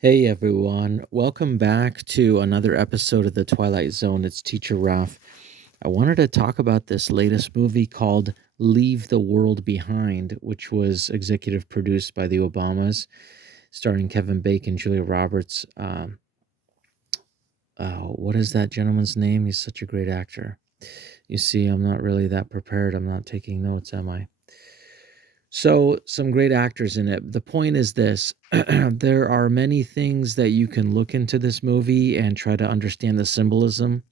Hey everyone, welcome back to another episode of the Twilight Zone. It's Teacher Ralph. I wanted to talk about this latest movie called Leave the World Behind, which was executive produced by the Obamas, starring Kevin Bacon, Julia Roberts. What is that gentleman's name? He's such a great actor. You see, I'm not really that prepared. I'm not taking notes, am I? So, some great actors in it. The point is this: there are many things that you can look into this movie and try to understand the symbolism.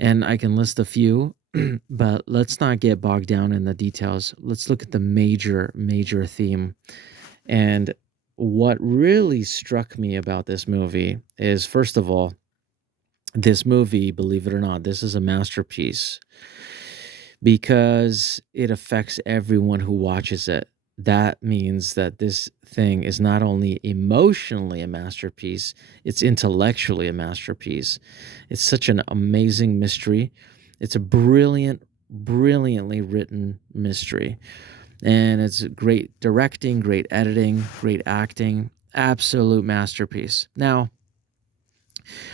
And I can list a few, but let's not get bogged down in the details. Let's look at the major theme. And what really struck me about this movie is, first of all, this movie, believe it or not, this is a masterpiece because it affects everyone who watches it. That means that this thing is not only emotionally a masterpiece, it's intellectually a masterpiece. It's such an amazing mystery. It's a brilliantly written mystery. And it's great directing, great editing, great acting, absolute masterpiece. Now,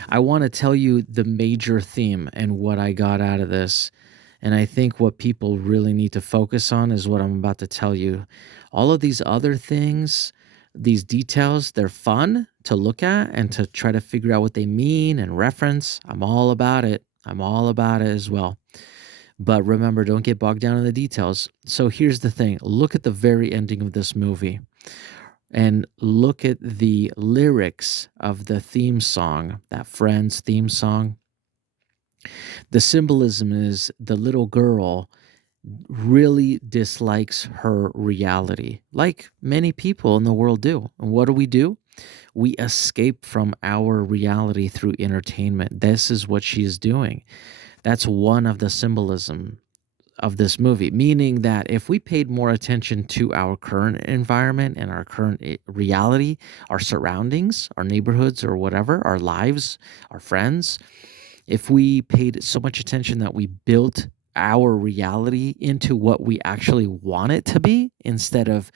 I want to tell you the major theme and what I got out of this. And I think what people really need to focus on is what I'm about to tell you. All of these other things, these details, they're fun to look at and to try to figure out what they mean and reference. I'm all about it. I'm all about it as well. But remember, don't get bogged down in the details. So here's the thing, look at the very ending of this movie and look at the lyrics of the theme song, that Friends theme song. The symbolism is the little girl really dislikes her reality, like many people in the world do. And what do? We escape from our reality through entertainment. This is what she is doing. That's one of the symbolism of this movie, meaning that if we paid more attention to our current environment and our current reality, our surroundings, our neighborhoods, or whatever, our lives, our friends, if we paid so much attention that we built our reality into what we actually want it to be instead of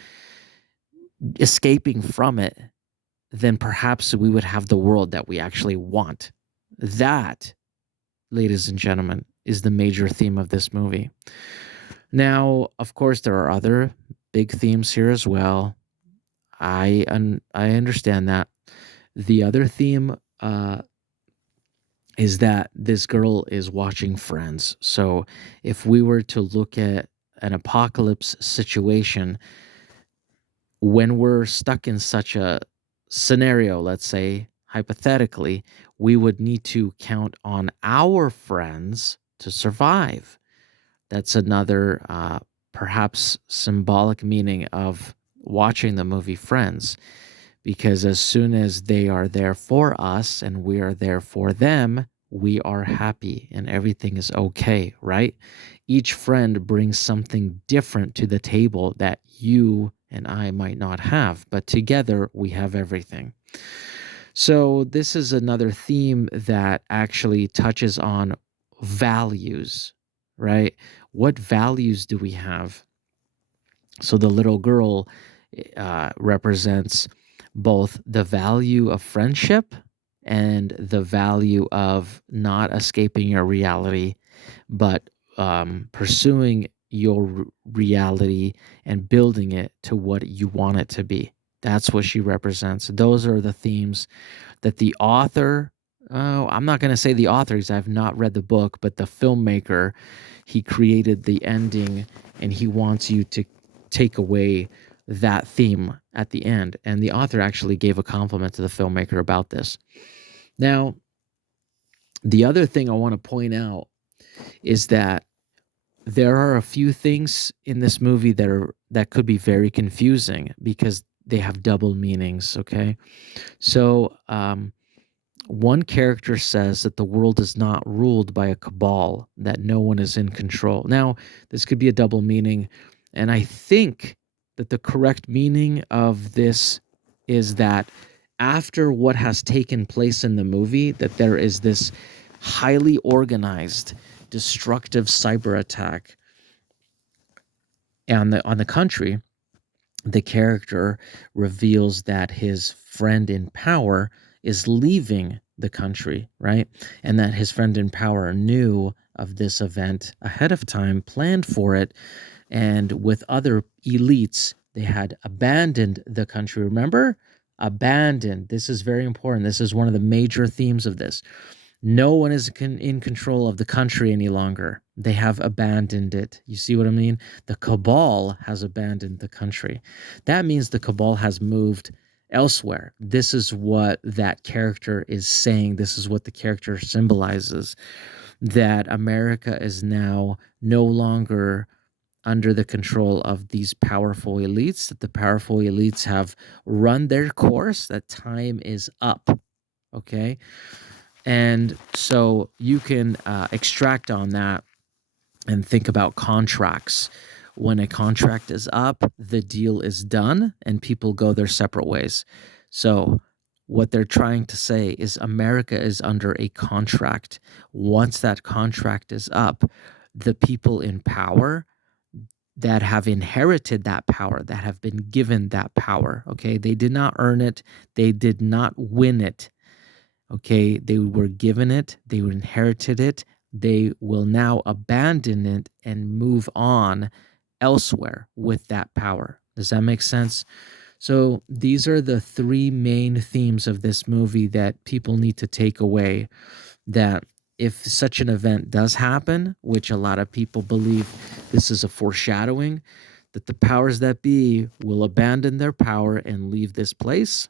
escaping from it, then perhaps we would have the world that we actually want. That, ladies and gentlemen, is the major theme of this movie. Now, of course, there are other big themes here as well. I understand that. The other theme is that this girl is watching Friends. So, if we were to look at an apocalypse situation, when we're stuck in such a scenario, let's say hypothetically, we would need to count on our friends to survive. That's another perhaps symbolic meaning of watching the movie Friends, because as soon as they are there for us and we are there for them, we are happy and everything is okay, right? Each friend brings something different to the table that you and I might not have, but together we have everything. So, this is another theme that actually touches on values, right? What values do we have? So, the little girl represents both the value of friendship and the value of not escaping your reality, but pursuing your reality and building it to what you want it to be. That's what she represents. Those are the themes that the author, I'm not going to say the author because I've not read the book, but the filmmaker, he created the ending and he wants you to take away that theme at the end. And the author actually gave a compliment to the filmmaker about this. Now, the other thing I want to point out is that there are a few things in this movie that could be very confusing because they have double meanings. Okay, so one character says that the world is not ruled by a cabal, that no one is in control. Now, this could be a double meaning, and I think that the correct meaning of this is that after what has taken place in the movie, that there is this highly organized, destructive cyber attack on the country, the character reveals that his friend in power is leaving the country, right? And that his friend in power knew of this event ahead of time, planned for it, and with other elites, they had abandoned the country. Remember? Abandoned. This is very important. This is one of the major themes of this. No one is in control of the country any longer. They have abandoned it. You see what I mean? The cabal has abandoned the country. That means the cabal has moved elsewhere. This is what that character is saying. This is what the character symbolizes, that America is now no longer under the control of these powerful elites, that the powerful elites have run their course, that time is up. Okay. And so you can extract on that and think about contracts. When a contract is up, the deal is done and people go their separate ways. So, what they're trying to say is America is under a contract. Once that contract is up, the people in power that have inherited that power, that have been given that power, okay, they did not earn it, they did not win it. Okay, they were given it, they inherited it, they will now abandon it and move on elsewhere with that power. Does that make sense? So, these are the three main themes of this movie that people need to take away, that if such an event does happen, which a lot of people believe this is a foreshadowing, that the powers that be will abandon their power and leave this place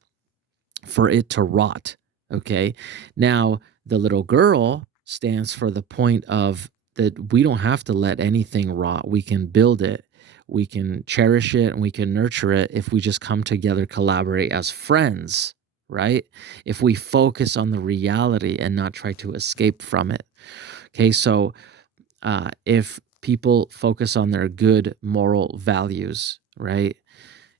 for it to rot. Okay. Now, the little girl stands for the point of that we don't have to let anything rot. We can build it, we can cherish it, and we can nurture it if we just come together, collaborate as friends, right? If we focus on the reality and not try to escape from it. Okay. So, if people focus on their good moral values, right,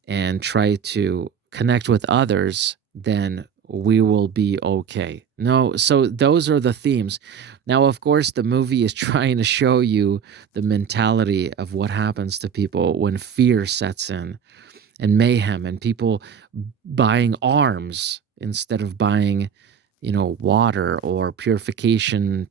and try to connect with others, then we will be okay. No, so those are the themes. Now, of course, the movie is trying to show you the mentality of what happens to people when fear sets in and mayhem and people buying arms instead of buying, water or purification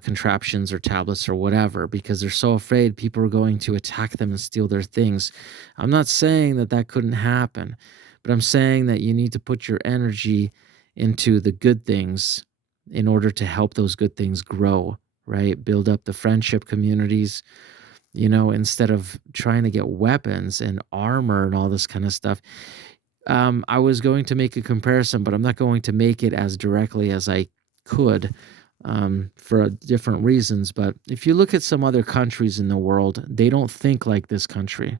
contraptions or tablets or whatever, because they're so afraid people are going to attack them and steal their things. I'm not saying that that couldn't happen, but I'm saying that you need to put your energy into the good things in order to help those good things grow, right? Build up the friendship communities, instead of trying to get weapons and armor and all this kind of stuff. I was going to make a comparison, but I'm not going to make it as directly as I could, for different reasons. But if you look at some other countries in the world, they don't think like this country.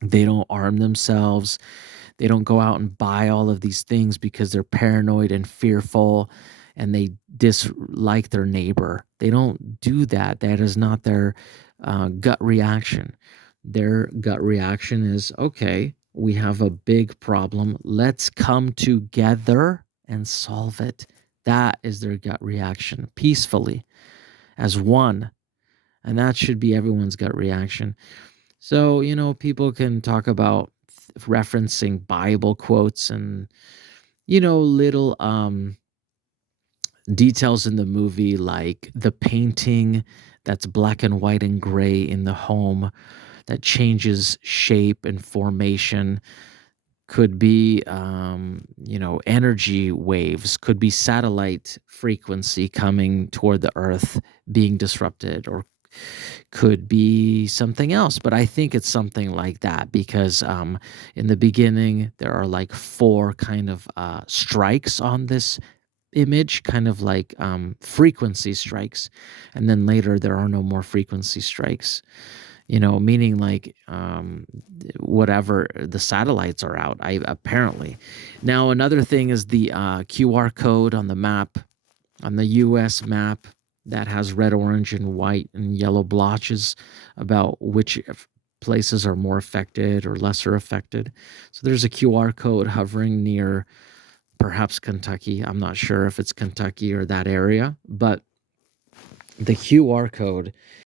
They don't arm themselves. They don't go out and buy all of these things because they're paranoid and fearful and they dislike their neighbor. They don't do that. That is not their gut reaction. Their gut reaction is, okay, we have a big problem. Let's come together and solve it. That is their gut reaction, peacefully, as one. And that should be everyone's gut reaction. So, people can talk about referencing Bible quotes and, little details in the movie, like the painting that's black and white and gray in the home that changes shape and formation, could be, energy waves, could be satellite frequency coming toward the earth being disrupted, or could be something else. But I think it's something like that because in the beginning, there are like four kind of strikes on this image, kind of like frequency strikes. And then later, there are no more frequency strikes. Meaning like whatever, the satellites are out. I apparently. Now another thing is the QR code on the map, on the U.S. map, that has red, orange, and white and yellow blotches about which places are more affected or lesser affected. So there's a QR code hovering near perhaps Kentucky. I'm not sure if it's Kentucky or that area, but the QR code